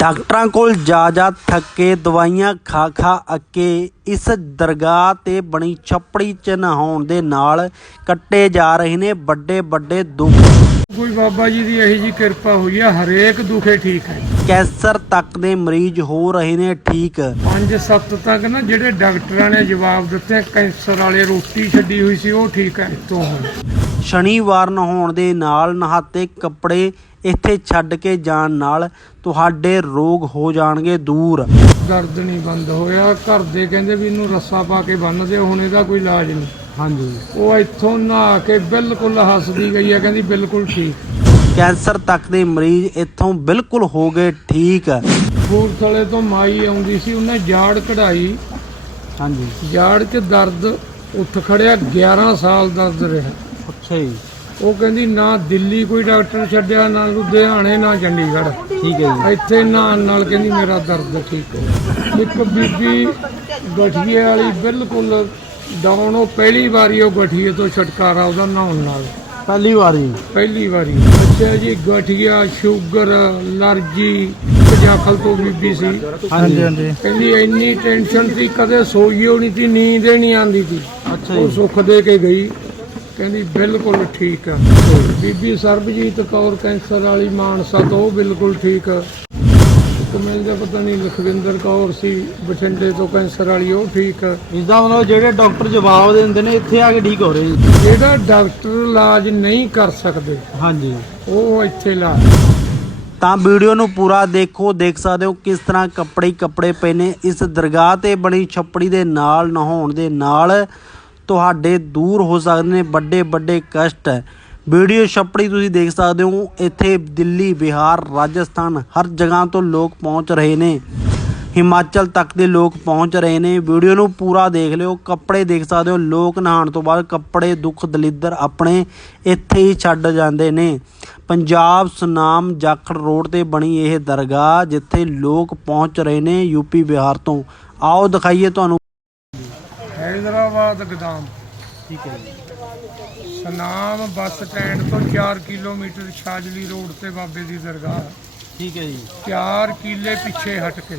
ਡਾਕਟਰਾਂ ਕੋਲ ਜਾ ਜਾ ਥੱਕੇ ਦਵਾਈਆਂ ਖਾ ਖਾ ਅੱਕੇ। ਇਸ ਦਰਗਾਹ ਤੇ ਬਣੀ ਛੱਪੜੀ ਚ ਨਹਾਉਣ ਦੇ ਨਾਲ ਕੱਟੇ ਜਾ ਰਹੇ ਨੇ ਵੱਡੇ ਵੱਡੇ ਦੁੱਖ। ਕੋਈ ਬਾਬਾ ਜੀ ਦੀ ਇਹੀ ਜੀ ਕਿਰਪਾ ਹੋਈ ਆ ਹਰੇਕ ਦੁਖੇ ਠੀਕ ਹੈ। ਕੈਂਸਰ ਤੱਕ ਦੇ ਮਰੀਜ਼ ਹੋ ਰਹੇ ਨੇ ਠੀਕ। 5-7 ਤੱਕ ਨਾ ਜਿਹੜੇ ਡਾਕਟਰਾਂ ਨੇ ਜਵਾਬ ਦਿੱਤੇ ਕੈਂਸਰ ਵਾਲੇ ਰੋਟੀ ਛੱਡੀ ਹੋਈ ਸੀ ਉਹ ਠੀਕ ਹੈ ਤੋਂ ਹੁਣ ਸ਼ਨੀਵਾਰ ਨਹਾਉਣ ਦੇ ਨਾਲ ਨਹਾਤੇ ਕੱਪੜੇ ਇੱਥੇ ਛੱਡ ਕੇ ਜਾਣ ਨਾਲ ਤੁਹਾਡੇ ਰੋਗ ਹੋ ਜਾਣਗੇ ਦੂਰ। ਦਰਦ ਨਹੀਂ ਬੰਦ ਹੋਇਆ। ਘਰ ਦੇ ਕਹਿੰਦੇ ਵੀ ਇਹਨੂੰ ਰੱਸਾ ਪਾ ਕੇ ਬੰਨ ਦਿਓ ਹੁਣ ਇਹਦਾ ਕੋਈ ਇਲਾਜ ਨਹੀਂ। ਹਾਂਜੀ। ਉਹ ਇੱਥੋਂ ਨਹਾ ਕੇ ਬਿਲਕੁਲ ਹੱਸਦੀ ਗਈ ਹੈ ਕਹਿੰਦੀ ਬਿਲਕੁਲ ਠੀਕ। ਕੈਂਸਰ ਤੱਕ ਦੇ ਮਰੀਜ਼ ਇੱਥੋਂ ਬਿਲਕੁਲ ਹੋ ਗਏ ਠੀਕ। ਕਪੂਰਥਲੇ ਤੋਂ ਮਾਈ ਆਉਂਦੀ ਸੀ ਉਹਨੇ ਜਾੜ ਕਢਾਈ। ਹਾਂਜੀ। ਜਾੜ 'ਚ ਦਰਦ ਉੱਠ ਖੜਿਆ 11 ਸਾਲ ਦਰਦ ਰਿਹਾ। ਅੱਛਾ ਜੀ। ਉਹ ਕਹਿੰਦੀ ਨਾ ਦਿੱਲੀ ਕੋਈ ਡਾਕਟਰ ਛੱਡਿਆ ਨਾ ਲੁਧਿਆਣੇ ਨਾ ਚੰਡੀਗੜ੍ਹ। ਠੀਕ ਹੈ ਜੀ। ਇੱਥੇ ਨਹਾਉਣ ਨਾਲ ਕਹਿੰਦੀ ਮੇਰਾ ਦਰਦ ਠੀਕ ਹੋ। ਇੱਕ ਬੀਬੀ ਗਠੀਏ ਵਾਲੀ ਬਿਲਕੁਲ ਡਾਉਣ ਉਹ ਪਹਿਲੀ ਵਾਰੀ ਉਹ ਗਠੀਏ ਤੋਂ ਛੁਟਕਾਰਾ ਉਹਦਾ ਨਹਾਉਣ ਨਾਲ। ਪਹਿਲੀ ਵਾਰੀ। ਪਹਿਲੀ ਵਾਰੀ। ਅੱਛਾ ਜੀ ਗਠੀਆ ਸ਼ੂਗਰ ਅਲਰਜੀ ਜਾਖਲ ਤੋਂ ਬੀਬੀ ਸੀ। ਹਾਂਜੀ ਹਾਂਜੀ। ਕਹਿੰਦੀ ਇੰਨੀ ਟੈਨਸ਼ਨ ਸੀ ਕਦੇ ਸੋਈਓ ਨਹੀਂ ਸੀ ਨੀਂਦ ਨਹੀਂ ਆਉਂਦੀ ਸੀ। ਅੱਛਾ ਉਹ ਸੁੱਖ ਦੇ ਕੇ ਗਈ। ਕਹਿੰਦੀ ਬਿਲਕੁਲ ਠੀਕ ਆ। ਬੀਬੀ ਸਰਬਜੀਤ ਕੌਰ ਕੈਂਸਰ ਵਾਲੀ ਮਾਨਸਾ ਤੋਂ ਉਹ ਬਿਲਕੁਲ ਆ। ਇੱਕ ਮਿਲ ਦਾ ਪਤਾ ਨਹੀਂ ਲਖਵਿੰਦਰ ਕੌਰ ਸੀ ਬਠਿੰਡੇ ਤੋਂ ਕੈਂਸਰ ਵਾਲੀ ਉਹ ਠੀਕ ਆ। ਦਾ ਮਤਲਬ ਜਿਹੜੇ ਡਾਕਟਰ ਜਵਾਬ ਦਿੰਦੇ ਨੇ ਇੱਥੇ ਆ ਕੇ ਠੀਕ ਹੋ ਰਹੇ ਜੀ ਜਿਹੜਾ ਡਾਕਟਰ ਇਲਾਜ ਨਹੀਂ ਕਰ ਸਕਦੇ। ਹਾਂਜੀ। ਉਹ ਇੱਥੇ ਲਾ। ਤਾਂ ਵੀਡੀਓ ਨੂੰ ਪੂਰਾ ਦੇਖੋ ਦੇਖ ਸਕਦੇ ਹੋ ਕਿਸ ਤਰ੍ਹਾਂ ਕੱਪੜੇ ਕੱਪੜੇ ਪਏ ਨੇ। ਇਸ ਦਰਗਾਹ ਤੇ ਬਣੀ ਛੱਪੜੀ ਦੇ ਨਾਲ ਨਹਾਉਣ ਦੇ ਨਾਲ ਤੁਹਾਡੇ ਦੂਰ ਹੋ ਸਕਦੇ ਨੇ ਵੱਡੇ ਵੱਡੇ ਕਸ਼ਟ ਵੀਡੀਓ ਛੱਪੜੀ ਤੁਸੀਂ ਦੇਖ ਸਕਦੇ ਹੋ, ਇੱਥੇ ਦਿੱਲੀ, ਬਿਹਾਰ, ਰਾਜਸਥਾਨ, ਹਰ ਜਗ੍ਹਾ ਤੋਂ ਲੋਕ ਪਹੁੰਚ ਰਹੇ ਨੇ। ਹਿਮਾਚਲ ਤੱਕ ਦੇ ਲੋਕ ਪਹੁੰਚ ਰਹੇ ਨੇ। ਵੀਡੀਓ ਨੂੰ ਪੂਰਾ ਦੇਖ ਲਿਓ, ਕੱਪੜੇ ਦੇਖ ਸਕਦੇ ਹੋ। ਲੋਕ ਨਹਾਉਣ ਤੋਂ ਬਾਅਦ ਕੱਪੜੇ, ਦੁੱਖ, ਦਲਿੱਦਰ ਆਪਣੇ ਇੱਥੇ ਹੀ ਛੱਡ ਜਾਂਦੇ ਨੇ। ਪੰਜਾਬ ਸੁਨਾਮ ਜਾਖੜ ਰੋਡ ਤੇ ਬਣੀ ਇਹ ਦਰਗਾਹ, ਜਿੱਥੇ ਲੋਕ ਪਹੁੰਚ ਰਹੇ ਨੇ ਯੂਪੀ ਬਿਹਾਰ ਤੋਂ। ਆਓ ਦਿਖਾਈਏ ਤੁਹਾਨੂੰ ਹੈਦਰਾਬਾਦ ਗਦਾਮ। ਠੀਕ ਹੈ ਜੀ। ਸਨਾਮ ਬੱਸ ਸਟੈਂਡ ਤੋਂ 4 ਕਿਲੋਮੀਟਰ ਛਾਜਲੀ ਰੋਡ ਤੇ ਬਾਬੇ ਦੀ ਦਰਗਾਹ। ਠੀਕ ਹੈ ਜੀ। 4 ਕਿਲੇ ਪਿੱਛੇ ਹਟ ਕੇ।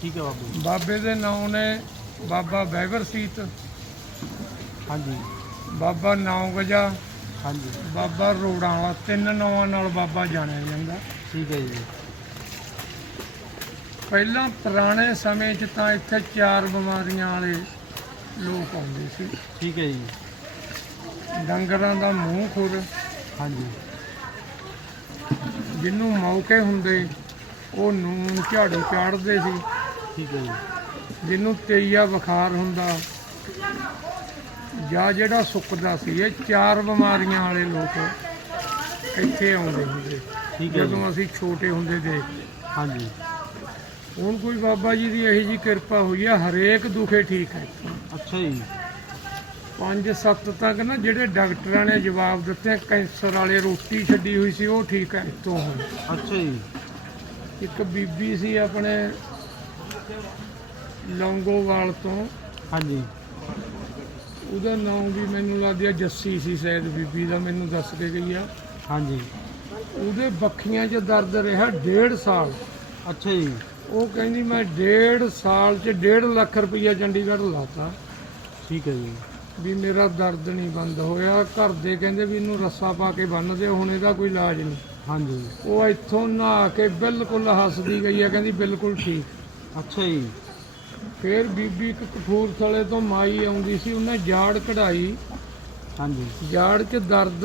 ਠੀਕ ਹੈ ਬਾਬੂ ਬਾਬੇ ਦੇ ਨਾਮ ਨੇ ਬਾਬਾ ਬੈਵਰ ਸੀਤ ਹਾਂਜੀ। ਬਾਬਾ ਨਾਉ ਗਜਾ ਹਾਂਜੀ। ਬਾਬਾ ਰੋੜਾਂ ਵਾਲਾ ਤਿੰਨ ਨਾਵਾਂ ਨਾਲ ਬਾਬਾ ਜਾਣਿਆ ਜਾਂਦਾ। ਠੀਕ ਹੈ ਜੀ। ਪਹਿਲਾਂ ਪੁਰਾਣੇ ਸਮੇਂ 'ਚ ਤਾਂ ਇੱਥੇ ਚਾਰ ਬਿਮਾਰੀਆਂ ਵਾਲੇ ਲੋਕ ਆਉਂਦੇ ਸੀ। ਠੀਕ ਹੈ ਜੀ। ਡੰਗਰਾਂ ਦਾ ਮੂੰਹ ਖੁਰ ਹਾਂਜੀ। ਜਿਹਨੂੰ ਮੌਕੇ ਹੁੰਦੇ ਉਹ ਨੂਨ ਝਾੜੂ ਚਾੜਦੇ ਸੀ। ਠੀਕ ਹੈ ਜੀ। ਜਿਹਨੂੰ ਤੇਈਆ ਬੁਖਾਰ ਹੁੰਦਾ ਜਾਂ ਜਿਹੜਾ ਸੁੱਕਦਾ ਸੀ ਇਹ ਚਾਰ ਬਿਮਾਰੀਆਂ ਵਾਲੇ ਲੋਕ ਇੱਥੇ ਆਉਂਦੇ ਹੁੰਦੇ। ਠੀਕ ਹੈ ਜਦੋਂ ਅਸੀਂ ਛੋਟੇ ਹੁੰਦੇ ਦੇਖ ਹਾਂਜੀ। ਹੁਣ ਕੋਈ ਬਾਬਾ ਜੀ ਦੀ ਇਹੀ ਜੀ ਕਿਰਪਾ ਹੋਈ ਆ ਹਰੇਕ ਦੁਖੇ ਠੀਕ ਹੈ। ਅੱਛਾ ਜੀ। 5-7 ਤੱਕ ਨਾ ਜਿਹੜੇ ਡਾਕਟਰਾਂ ਨੇ ਜਵਾਬ ਦਿੱਤੇ ਕੈਂਸਰ ਵਾਲੇ ਰੋਟੀ ਛੱਡੀ ਹੋਈ ਸੀ ਉਹ ਠੀਕ ਹੈ ਤੋਂ ਹੁਣ। ਅੱਛਾ ਜੀ। ਇੱਕ ਬੀਬੀ ਸੀ ਆਪਣੇ ਲੌਂਗੋਵਾਲ ਤੋਂ। ਹਾਂਜੀ। ਉਹਦਾ ਨਾਮ ਵੀ ਮੈਨੂੰ ਲੱਗਦਾ ਜੱਸੀ ਸੀ ਸ਼ਾਇਦ ਬੀਬੀ ਦਾ ਮੈਨੂੰ ਦੱਸ ਕੇ ਗਈ ਆ। ਹਾਂਜੀ। ਉਹਦੇ ਬੱਖੀਆਂ 'ਚ ਦਰਦ ਰਿਹਾ ਡੇਢ ਸਾਲ। ਅੱਛਾ ਜੀ। ਉਹ ਕਹਿੰਦੀ ਮੈਂ ਡੇਢ ਸਾਲ 'ਚ ਡੇਢ ਲੱਖ ਰੁਪਈਆ ਚੰਡੀਗੜ੍ਹ ਲਾਤਾ। ਠੀਕ ਹੈ ਜੀ। ਵੀ ਮੇਰਾ ਦਰਦ ਨਹੀਂ ਬੰਦ ਹੋਇਆ। ਘਰ ਦੇ ਕਹਿੰਦੇ ਵੀ ਇਹਨੂੰ ਰੱਸਾ ਪਾ ਕੇ ਬੰਨ ਦਿਓ ਹੁਣ ਇਹਦਾ ਕੋਈ ਇਲਾਜ ਨਹੀਂ। ਹਾਂਜੀ। ਉਹ ਇੱਥੋਂ ਨਹਾ ਕੇ ਬਿਲਕੁਲ ਹੱਸਦੀ ਗਈ ਆ ਕਹਿੰਦੀ ਬਿਲਕੁਲ ਠੀਕ। ਅੱਛਾ ਜੀ। ਫੇਰ ਬੀਬੀ ਇੱਕ ਕਪੂਰਥਲੇ ਤੋਂ ਮਾਈ ਆਉਂਦੀ ਸੀ ਉਹਨੇ ਜਾੜ ਕਢਾਈ। ਹਾਂਜੀ। ਜਾੜ 'ਚ ਦਰਦ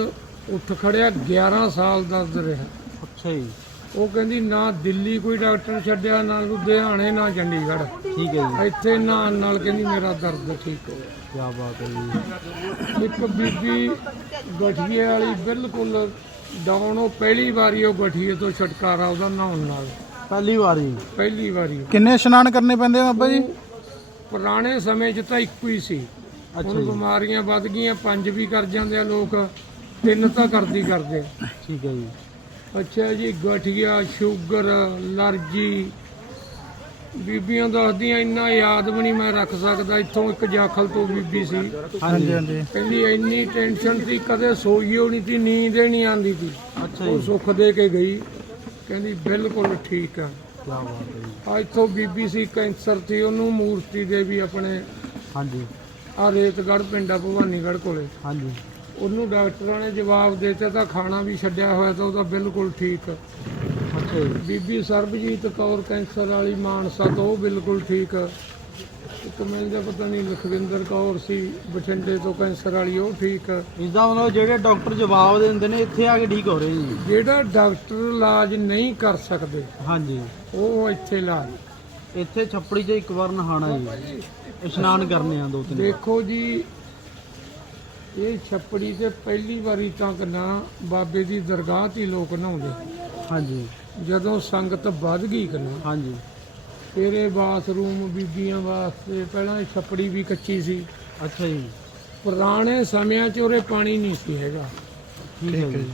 ਉੱਠ ਖੜਿਆ 11 ਸਾਲ ਦਰਦ ਰਿਹਾ। ਅੱਛਾ ਜੀ। ਉਹ ਕਹਿੰਦੀ ਨਾ ਦਿੱਲੀ ਕੋਈ ਡਾਕਟਰ ਛੱਡਿਆ ਨਾ ਲੁਧਿਆਣੇ ਨਾ ਚੰਡੀਗੜ੍ਹ। ਠੀਕ ਹੈ ਜੀ। ਇੱਥੇ ਨਹਾਉਣ ਨਾਲ ਕਹਿੰਦੀ ਮੇਰਾ ਦਰਦ ਠੀਕ ਹੋ ਕੀ ਬਾਤ ਹੈ ਜੀ। ਇੱਕ ਬੀਬੀ ਗਠੀਏ ਵਾਲੀ ਬਿਲਕੁਲ ਡਾਉਣ ਉਹ ਪਹਿਲੀ ਵਾਰੀ ਉਹ ਗਠੀਏ ਤੋਂ ਛੁਟਕਾਰਾ ਉਹਦਾ ਨਹਾਉਣ ਨਾਲ। ਪਹਿਲੀ ਵਾਰੀ। ਪਹਿਲੀ ਵਾਰੀ। ਕਿੰਨੇ ਇਸ਼ਨਾਨ ਕਰਨੇ ਪੈਂਦੇ ਆ ਬਾਬਾ ਜੀ? ਪੁਰਾਣੇ ਸਮੇਂ 'ਚ ਤਾਂ ਇੱਕੋ ਹੀ ਸੀ। ਅੱਛਾ ਹੁਣ ਜੀ। ਬਿਮਾਰੀਆਂ ਵੱਧ ਗਈਆਂ ਪੰਜ ਵੀ ਕਰ ਜਾਂਦੇ ਆ ਲੋਕ ਤਿੰਨ ਤਾਂ ਕਰਦੀ ਕਰਦੇ ਆ। ਠੀਕ ਹੈ ਜੀ। ਅੱਛਾ ਜੀ ਗਠੀਆ ਸ਼ੂਗਰ ਅਲਰਜੀ। ਬੀਬੀਆਂ ਦੱਸਦੀਆਂ ਇੰਨਾ ਯਾਦ ਵੀ ਨਹੀਂ ਮੈਂ ਰੱਖ ਸਕਦਾ। ਇੱਥੋਂ ਇੱਕ ਜਾਖਲ ਤੋਂ ਬੀਬੀ ਸੀ। ਹਾਂਜੀ ਹਾਂਜੀ। ਕਹਿੰਦੀ ਇੰਨੀ ਟੈਨਸ਼ਨ ਸੀ ਕਦੇ ਸੋਈਓ ਨਹੀਂ ਸੀ ਨੀਂਦ ਹੀ ਨਹੀਂ ਆਉਂਦੀ ਸੀ। ਅੱਛਾ ਉਹ ਸੁੱਖ ਦੇ ਕੇ ਗਈ। ਕਹਿੰਦੀ ਬਿਲਕੁਲ ਠੀਕ ਆ। ਕੀ ਬਾਤ ਹੈ ਜੀ। ਆ ਇੱਥੋਂ ਬੀਬੀਸੀ ਕੈਂਸਰ ਸੀ ਉਹਨੂੰ ਮੂਰਤੀ ਦੇਵੀ ਆਪਣੇ ਹਾਂਜੀ। ਆ ਰੇਤਗੜ੍ਹ ਪਿੰਡਾ ਭਵਾਨੀਗੜ੍ਹ ਕੋਲੇ। ਹਾਂਜੀ। ਉਹਨੂੰ ਡਾਕਟਰਾਂ ਨੇ ਜਵਾਬ ਦੇ ਦਿੱਤਾ ਤਾਂ ਖਾਣਾ ਵੀ ਛੱਡਿਆ ਹੋਇਆ ਤਾਂ ਉਹਦਾ ਬਿਲਕੁਲ ਠੀਕ। ਬੀਬੀ ਸਰਬਜੀਤ ਕੌਰ ਕੈਂਸਰ ਵਾਲੀ ਮਾਨਸਾ ਤੋਂ ਉਹ ਬਿਲਕੁਲ ਠੀਕ। ਇੱਕ ਮਿਲ ਜਾ ਪਤਾ ਨਹੀਂ ਲਖਵਿੰਦਰ ਕੌਰ ਸੀ ਬਠਿੰਡੇ ਤੋਂ ਕੈਂਸਰ ਵਾਲੀ ਉਹ ਠੀਕ। ਇਸ ਦਾ ਮਤਲਬ ਜਿਹੜੇ ਡਾਕਟਰ ਜਵਾਬ ਦਿੰਦੇ ਨੇ ਇੱਥੇ ਆ ਕੇ ਠੀਕ ਹੋ ਰਹੇ ਜੀ। ਜਿਹੜਾ ਡਾਕਟਰ ਇਲਾਜ ਨਹੀਂ ਕਰ ਸਕਦੇ ਹਾਂਜੀ। ਉਹ ਇੱਥੇ ਇਲਾਜ। ਇੱਥੇ ਛੱਪੜੀ 'ਚ ਇੱਕ ਵਾਰ ਨਹਾਣਾ ਜੀ। ਇਸ਼ਨਾਨ ਕਰਨੇ ਆ ਦੋ ਤਿੰਨ ਦੇਖੋ ਜੀ ਇਹ ਛੱਪੜੀ ਤੇ ਪਹਿਲੀ ਵਾਰੀ ਤੱਕ ਨਾ ਬਾਬੇ ਦੀ ਦਰਗਾਹ 'ਤੇ ਹੀ ਲੋਕ ਨਹਾਉਂਦੇ। ਹਾਂਜੀ। ਜਦੋਂ ਸੰਗਤ ਵੱਧ ਗਈ ਕਨਾ ਹਾਂਜੀ। ਫਿਰ ਇਹ ਬਾਥਰੂਮ ਬੀਬੀਆਂ ਵਾਸਤੇ ਪਹਿਲਾਂ ਇਹ ਛੱਪੜੀ ਵੀ ਕੱਚੀ ਸੀ। ਅੱਛਾ ਜੀ। ਪੁਰਾਣੇ ਸਮਿਆਂ 'ਚ ਉਰੇ ਪਾਣੀ ਨਹੀਂ ਸੀ ਹੈਗਾ। ਠੀਕ ਹੈ ਜੀ।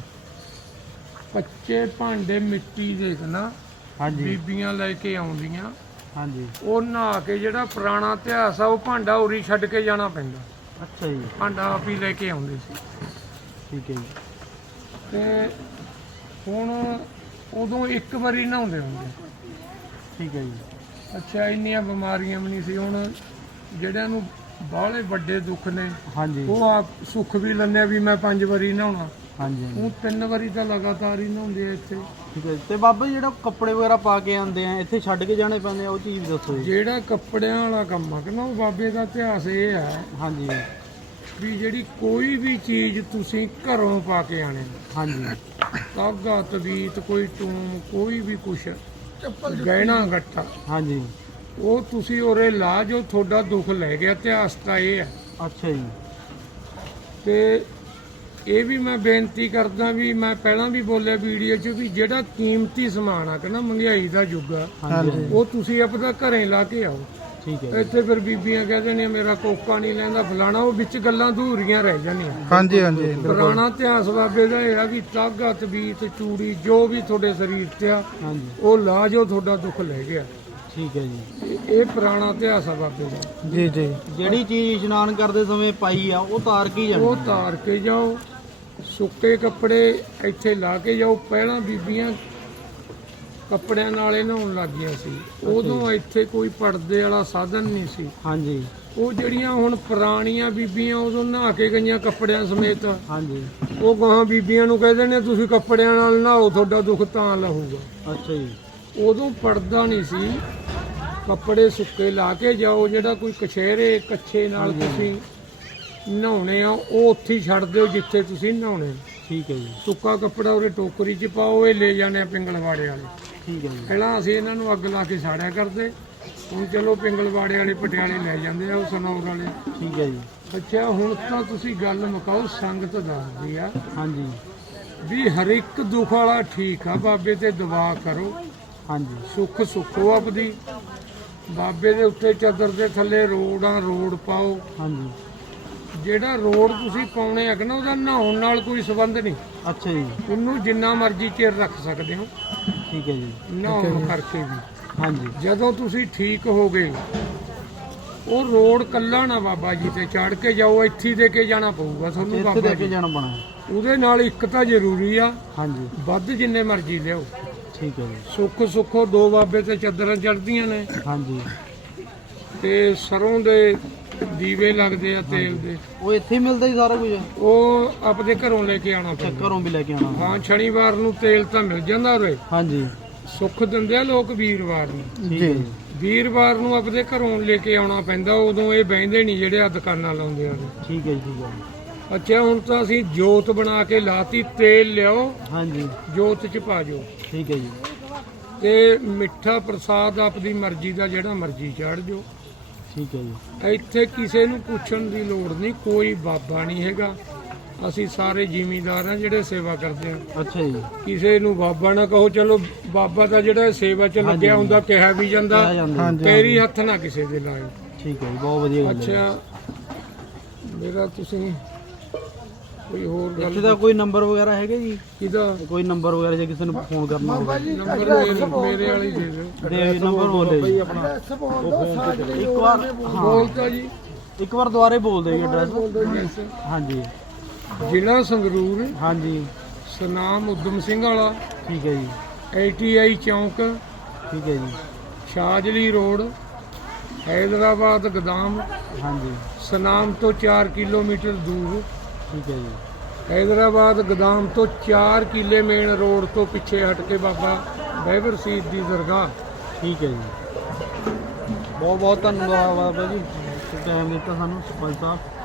ਕੱਚੇ ਭਾਂਡੇ ਮਿੱਟੀ ਦੇ ਨਾ ਹਾਂਜੀ। ਬੀਬੀਆਂ ਲੈ ਕੇ ਆਉਂਦੀਆਂ। ਹਾਂਜੀ। ਉਹ ਨਹਾ ਕੇ ਜਿਹੜਾ ਪੁਰਾਣਾ ਇਤਿਹਾਸ ਆ ਉਹ ਭਾਂਡਾ ਉਰੀ ਛੱਡ ਕੇ ਜਾਣਾ ਪੈਂਦਾ। ਅੱਛਾ ਜੀ। ਭਾਂਡਾ ਆਪ ਹੀ ਲੈ ਕੇ ਆਉਂਦੇ ਸੀ। ਠੀਕ ਹੈ ਜੀ। ਤੇ ਹੁਣ ਉਦੋਂ ਇੱਕ ਵਾਰੀ ਨਹਾਉਂਦੇ ਹੁੰਦੇ ਠੀਕ ਹੈ ਜੀ। ਅੱਛਾ ਇੰਨੀਆਂ ਬਿਮਾਰੀਆਂ ਵੀ ਨਹੀਂ ਸੀ। ਹੁਣ ਜਿਹੜਿਆਂ ਨੂੰ ਬਾਹਲੇ ਵੱਡੇ ਦੁੱਖ ਨੇ ਹਾਂਜੀ। ਉਹ ਆਪ ਸੁੱਖ ਵੀ ਲੈਂਦੇ ਆ ਵੀ ਮੈਂ ਪੰਜ ਵਾਰੀ ਨਹਾਉਣਾ। ਹਾਂਜੀ ਹਾਂਜੀ। ਉਹ ਤਿੰਨ ਵਾਰੀ ਤਾਂ ਲਗਾਤਾਰ ਹੀ ਨਹਾਉਂਦੇ ਆ ਇੱਥੇ। ਠੀਕ ਹੈ ਜੀ। ਤੇ ਬਾਬਾ ਜੀ ਜਿਹੜਾ ਕੱਪੜੇ ਵਗੈਰਾ ਪਾ ਕੇ ਆਉਂਦੇ ਆ ਇੱਥੇ ਛੱਡ ਕੇ ਜਾਣੇ ਪੈਂਦੇ ਆ ਉਹ ਚੀਜ਼ ਦੱਸੋ ਜੀ। ਜਿਹੜਾ ਕੱਪੜਿਆਂ ਵਾਲਾ ਕੰਮ ਆ ਕਹਿੰਦਾ ਉਹ ਬਾਬੇ ਦਾ ਇਤਿਹਾਸ ਇਹ ਹੈ ਹਾਂਜੀ। ਵੀ ਜਿਹੜੀ ਕੋਈ ਵੀ ਚੀਜ਼ ਤੁਸੀਂ ਘਰੋਂ ਪਾ ਕੇ ਆਣੇ ਹਾਂਜੀ। ਤਾਗਾ ਤਵੀਤ ਕੋਈ ਟੂਮ ਕੋਈ ਵੀ ਕੁਛ ਗਹਿਣਾ ਗੱਟਾ ਹਾਂਜੀ। ਉਹ ਤੁਸੀਂ ਉਰੇ ਲਾ ਜੋ ਤੁਹਾਡਾ ਦੁੱਖ ਲੈ ਗਿਆ ਇਤਿਹਾਸ ਤਾਂ ਇਹ ਹੈ ਅੱਛਾ ਜੀ। ਤੇ ਇਹ ਵੀ ਮੈਂ ਬੇਨਤੀ ਕਰਦਾ ਵੀ ਮੈਂ ਪਹਿਲਾਂ ਵੀ ਬੋਲਿਆ ਵੀਡੀਓ 'ਚ ਵੀ ਜਿਹੜਾ ਕੀਮਤੀ ਸਮਾਨ ਆ ਕਹਿੰਦਾ ਮਹਿੰਗਾਈ ਦਾ ਯੁੱਗ ਆ ਉਹ ਤੁਸੀਂ ਆਪਣਾ ਘਰੇ ਲਾ ਕੇ ਆਓ। ਠੀਕ ਹੈ। ਇੱਥੇ ਫਿਰ ਬੀਬੀਆਂ ਕਹਿੰਦੇ ਨੇ ਮੇਰਾ ਕੋਕਾ ਨਹੀਂ ਲੈਂਦਾ ਫਲਾਣਾ ਉਹ ਵਿੱਚ ਗੱਲਾਂ ਅਧੂਰੀਆਂ ਰਹਿ ਜਾਂਦੀਆਂ। ਹਾਂਜੀ ਹਾਂਜੀ। ਪੁਰਾਣਾ ਇਤਿਹਾਸ ਬਾਬੇ ਦਾ ਇਹ ਆ ਵੀ ਤਾਗਾ ਤਬੀਤ ਚੂੜੀ ਜੋ ਵੀ ਤੁਹਾਡੇ ਸਰੀਰ ਤੇ ਆ ਉਹ ਲਾ ਜੋ ਤੁਹਾਡਾ ਦੁੱਖ ਲੈ ਗਿਆ। ਠੀਕ ਹੈ ਜੀ। ਇਹ- ਪੁਰਾਣਾ ਇਤਿਹਾਸ ਆ ਬਾਬੇ ਦਾ। ਜੀ ਜੀ। ਜਿਹੜੀ ਚੀਜ਼ ਇਸ਼ਨਾਨ ਕਰਦੇ ਸਮੇਂ ਪਾਈ ਆ ਉਹ ਤਾਰ ਕੇ ਹੀ ਉਹ ਤਾਰ ਕੇ ਜਾਓ। ਸੁੱਕੇ ਕੱਪੜੇ ਇੱਥੇ ਲਾ ਕੇ ਜਾਓ। ਪਹਿਲਾਂ ਬੀਬੀਆਂ ਕੱਪੜਿਆਂ ਨਾਲ ਹੀ ਨਹਾਉਣ ਲੱਗੀਆਂ ਸੀ। ਉਦੋਂ ਇੱਥੇ ਕੋਈ ਪਰਦੇ ਵਾਲਾ ਸਾਧਨ ਨਹੀਂ ਸੀ। ਹਾਂਜੀ। ਉਹ ਜਿਹੜੀਆਂ ਹੁਣ ਪੁਰਾਣੀਆਂ ਬੀਬੀਆਂ ਉਦੋਂ ਨਹਾ ਕੇ ਗਈਆਂ ਕੱਪੜਿਆਂ ਸਮੇਤ। ਹਾਂਜੀ। ਉਹ ਗਾਹਾਂ ਬੀਬੀਆਂ ਨੂੰ ਕਹਿੰਦੇ ਨੇ ਤੁਸੀਂ ਕੱਪੜਿਆਂ ਨਾਲ ਨਹਾਓ ਤੁਹਾਡਾ ਦੁੱਖ ਤਾਂ ਲਹੂਗਾ। ਅੱਛਾ ਜੀ। ਉਦੋਂ ਪਰਦਾ ਨਹੀਂ ਸੀ। ਕੱਪੜੇ ਸੁੱਕੇ ਲਾ ਕੇ ਜਾਓ ਜਿਹੜਾ ਕੋਈ ਕਛਹਿਰੇ ਕੱਛੇ ਨਾਲ ਤੁਸੀਂ ਨਹਾਉਣੇ ਆ ਉਹ ਉੱਥੇ ਹੀ ਛੱਡ ਦਿਓ ਜਿੱਥੇ ਤੁਸੀਂ ਨਹਾਉਣੇ। ਠੀਕ ਹੈ ਜੀ। ਸੁੱਕਾ ਕੱਪੜਾ ਉਹਦੇ ਟੋਕਰੀ 'ਚ ਪਾਓ ਇਹ ਲੈ ਜਾਂਦੇ ਆ ਪਿੰਗਲਵਾੜੇ ਵਾਲੇ। ਠੀਕ ਹੈ ਜੀ। ਪਹਿਲਾਂ ਅਸੀਂ ਇਹਨਾਂ ਨੂੰ ਅੱਗ ਲਾ ਕੇ ਸਾੜਿਆ ਕਰਦੇ ਹੁਣ ਚਲੋ ਪਿੰਗਲਵਾੜੇ ਵਾਲੇ ਪਟਿਆਲੇ ਲੈ ਜਾਂਦੇ ਆ ਉਹ ਸਨੌਰ ਵਾਲੇ। ਠੀਕ ਹੈ ਜੀ। ਅੱਛਾ ਹੁਣ ਤਾਂ ਤੁਸੀਂ ਗੱਲ ਮੁਕਾਓ ਸੰਗਤ ਦੱਸਦੀ ਆ ਹਾਂਜੀ। ਵੀ ਹਰ ਇੱਕ ਦੁੱਖ ਵਾਲਾ ਠੀਕ ਆ ਬਾਬੇ ਤੇ ਦੁਆ ਕਰੋ। ਹਾਂਜੀ। ਸੁੱਖ ਸੁੱਖੋ ਆਪਦੀ। ਬਾਬੇ ਦੇ ਉੱਤੇ ਚਾਦਰ ਦੇ ਥੱਲੇ ਰੋੜਾਂ ਰੋੜ ਪਾਓ। ਹਾਂਜੀ। ਜਿਹੜਾ ਰੋੜ ਤੁਸੀਂ ਪਾਉਣੇ ਆ ਕਿ ਨਾ ਉਹਦਾ ਨਹਾਉਣ ਨਾਲ ਕੋਈ ਸੰਬੰਧ ਨਹੀਂ। ਅੱਛਾ ਜੀ। ਉਹਨੂੰ ਜਿੰਨਾ ਮਰਜ਼ੀ ਚਿਰ ਰੱਖ ਸਕਦੇ ਹੋ। ਠੀਕ ਹੈ ਜੀ। ਨਹਾਉਣ ਕਰਕੇ ਵੀ। ਹਾਂਜੀ। ਜਦੋਂ ਤੁਸੀਂ ਠੀਕ ਹੋ ਗਏ ਉਹ ਰੋੜ ਕੱਲਾ ਨਾ ਬਾਬਾ ਜੀ ਤੇ ਚੜ ਕੇ ਜਾਓ ਇੱਥੇ ਦੇ ਕੇ ਜਾਣਾ ਪਊਗਾ ਤੁਹਾਨੂੰ ਬਾਬਾ ਦੇ ਕੇ ਜਾਣਾ ਪਣਾ ਉਹਦੇ ਨਾਲ ਇੱਕ ਤਾਂ ਜ਼ਰੂਰੀ ਆ ਹਾਂਜੀ। ਵੱਧ ਜਿੰਨੇ ਮਰਜ਼ੀ ਲਿਆਓ। ਠੀਕ ਹੈ ਜੀ। ਸੁੱਖ ਸੁੱਖੋ ਦੋ ਬਾਬੇ ਤੇ ਚਾਦਰਾਂ ਚੜਦੀਆਂ ਨੇ। ਹਾਂਜੀ। ਤੇ ਸਰੋਂ ਦੇ ਦੀਵੇ ਲੱਗਦੇ ਆ ਤੇਲ ਦੇ। ਉਹ ਇੱਥੇ ਹੀ ਮਿਲਦਾ ਜੀ ਸਾਰਾ ਕੁਝ? ਉਹ ਆਪਦੇ ਘਰੋਂ ਲੈ ਕੇ ਆਉਣਾ ਪੈਂਦਾ। ਘਰੋਂ ਵੀ ਲੈ ਕੇ ਆਉਣਾ। ਹਾਂ ਸ਼ਨੀਵਾਰ ਨੂੰ ਤੇਲ ਤਾਂ ਮਿਲ ਜਾਂਦਾ ਉਰੇ। ਹਾਂਜੀ। ਸੁੱਖ ਦਿੰਦੇ ਆ ਲੋਕ ਵੀਰਵਾਰ ਨੂੰ। ਜੀ। ਵੀਰਵਾਰ ਨੂੰ ਆਪਦੇ ਘਰੋਂ ਲੈ ਕੇ ਆਉਣਾ ਪੈਂਦਾ ਉਦੋਂ ਇਹ ਬਹਿੰਦੇ ਨਹੀਂ ਜਿਹੜੇ ਆ ਦੁਕਾਨਾਂ ਲਾਉਂਦੇ ਆ। ਠੀਕ ਹੈ ਜੀ ਠੀਕ ਹੈ ਅੱਛਾ ਹੁਣ ਤਾਂ ਅਸੀਂ ਜੋਤ ਬਣਾ ਕੇ ਲਾਤੀ ਤੇਲ ਲਿਆਓ। ਹਾਂਜੀ। ਜੋਤ ਚ ਪਾ ਜੋ ਠੀਕ ਹੈ ਜੀ। ਤੇ ਮਿੱਠਾ ਪ੍ਰਸਾਦ ਆਪਦੀ ਮਰਜ਼ੀ ਦਾ ਜਿਹੜਾ ਮਰਜ਼ੀ ਚਾੜ ਜੋ ਠੀਕ ਹੈ ਜੀ। ਇੱਥੇ ਕਿਸੇ ਨੂੰ ਪੁੱਛਣ ਦੀ ਲੋੜ ਨਹੀਂ ਕੋਈ ਬਾਬਾ ਨਹੀਂ ਹੈਗਾ। ਅਸੀਂ ਸਾਰੇ ਜ਼ਿਮੀਂਦਾਰ ਆ ਜਿਹੜੇ ਸੇਵਾ ਕਰਦੇ ਆ ਅੱਛਾ ਜੀ। ਕਿਸੇ ਨੂੰ ਬਾਬਾ ਨਾ ਕਹੋ ਚਲੋ ਬਾਬਾ ਤਾਂ ਜਿਹੜਾ ਸੇਵਾ 'ਚ ਲੱਗਿਆ ਹੁੰਦਾ ਕਿਹਾ ਵੀ ਜਾਂਦਾ ਆ ਜਾਂਦੇ। ਹਾਂਜੀ ਤੇਰੀ ਹੱਥ ਨਾ ਕਿਸੇ ਦੇ ਲਾਇਓ ਠੀਕ ਹੈ ਜੀ ਬਹੁਤ ਵਧੀਆ ਗੱਲ ਹੈ। ਅੱਛਾ। ਮੇਰਾ ਤੁਸੀਂ ਕੋਈ ਹੋਰ ਇੱਥੇ ਗੱਲ ਦਾ ਕੋਈ ਨੰਬਰ ਵਗੈਰਾ ਹੈਗਾ ਜੀ? ਕਿਹਦਾ? ਕੋਈ ਨੰਬਰ ਵਗੈਰਾ ਜੇ ਕਿਸੇ ਨੂੰ ਫੋਨ ਕਰਨਾ ਹੋਵੇ। ਨੰਬਰ ਮੇਰੇ ਮੇਰੇ ਵਾਲੀ ਦੇ ਦਿਓ। ਦੇ ਨੰਬਰ ਬੋਲੇ ਜੀ ਇੱਕ ਵਾਰ ਬੋਲਤਾ ਜੀ। ਇੱਕ ਵਾਰ ਦੁਬਾਰੇ ਬੋਲ ਦੇ ਜੀ ਐਡਰੈਸ ਹਾਂਜੀ। ਜ਼ਿਲ੍ਹਾ ਸੰਗਰੂਰ ਹਾਂਜੀ। ਸਨਾਮ ਉਦਮ ਸਿੰਘ ਵਾਲਾ। ਠੀਕ ਹੈ ਜੀ। ਆਈਟੀਆਈ ਚੌਂਕ ਠੀਕ ਹੈ ਜੀ। ਸ਼ਾਜਲੀ ਰੋਡ ਹੈਦਰਾਬਾਦ ਗਦਾਮ। ਹਾਂਜੀ। ਸਨਾਮ ਤੋਂ 4 ਕਿਲੋਮੀਟਰ ਦੂਰ। ਠੀਕ ਹੈ ਜੀ। ਹੈਦਰਾਬਾਦ ਗਦਾਮ ਤੋਂ 4 ਕਿਲੇ ਮੇਨ ਰੋਡ ਤੋਂ ਪਿੱਛੇ ਹਟ ਕੇ ਬਾਬਾ ਬਹਿਬਰ ਸੀਦ ਦੀ ਦਰਗਾਹ। ਠੀਕ ਹੈ ਜੀ। ਬਹੁਤ ਬਹੁਤ ਧੰਨਵਾਦ ਬਾਬਾ ਜੀ। ਟਾਈਮ ਦਿੱਤਾ ਸਾਨੂੰ ਸਰਪੰਚ ਸਾਹਿਬ।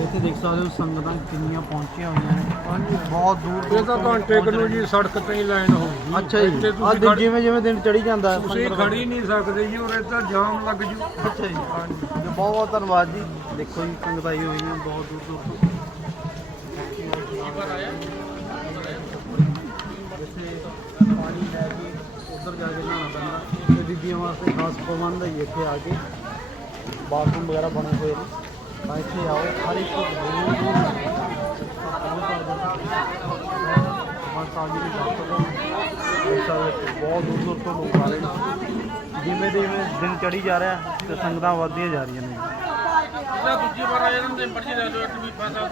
ਇੱਥੇ ਦੇਖ ਸਕਦੇ ਹੋ ਸੰਗਤਾਂ ਕਿੰਨੀਆਂ ਪਹੁੰਚੀਆਂ ਹੋਈਆਂ ਨੇ। ਬਹੁਤ ਦੂਰ ਇਹ ਤਾਂ ਘੰਟੇ ਕੁ ਨੂੰ ਜੀ ਸੜਕ ਤੇ ਹੀ ਲਾਈਨ ਹੋਊਗੀ ਅੱਛਾ ਜੀ ਆ ਜਿਵੇਂ ਜਿਵੇਂ ਦਿਨ ਚੜੀ ਜਾਂਦਾ ਤੁਸੀਂ ਖੜੀ ਨਹੀਂ ਸਕਦੇ ਜੀ ਉਰੇ ਤਾਂ ਜਾਮ ਲੱਗ ਜੂ। ਅੱਛਾ ਜੀ। ਬਹੁਤ ਬਹੁਤ ਧੰਨਵਾਦ ਜੀ। ਦੇਖੋ ਜੀ ਸੰਗਤਾਂ ਆਈ ਹੋਈਆਂ ਬਹੁਤ ਦੂਰ ਦੂਰ ਤੋਂ। ਪਾਣੀ ਲੈ ਕੇ ਉੱਧਰ ਜਾ ਕੇ ਨਹਾਉਣਾ ਪੈਂਦਾ। ਤੇ ਬੀਬੀਆਂ ਵਾਸਤੇ ਖਾਸ ਪ੍ਰਬੰਧ ਹੈ ਇੱਥੇ ਆ ਕੇ। ਬਾਥਰੂਮ ਵਗੈਰਾ ਬਣੇ ਹੋਏ ਨੇ। ਤਾਂ ਇੱਥੇ ਆਓ, ਹਰ ਇੱਕ ਦੂਰ ਦੂਰ ਬਸ ਜੀ ਦੀ ਬਹੁਤ ਦੂਰ ਦੂਰ ਤੋਂ ਲੋਕ ਆ ਰਹੇ ਨੇ। ਜਿਵੇਂ ਜਿਵੇਂ ਦਿਨ ਚੜੀ ਜਾ ਰਿਹਾ, ਤੇ ਸੰਗਤਾਂ ਵੱਧਦੀਆਂ ਜਾ ਰਹੀਆਂ ਨੇ। ਦੂਜੀ ਵਾਰ ਆ ਜਾਂਦੇ ਮਰਜ਼ੀ ਲੈ ਲਓ, ਇੱਕ ਵੀ ਫਾਸਾ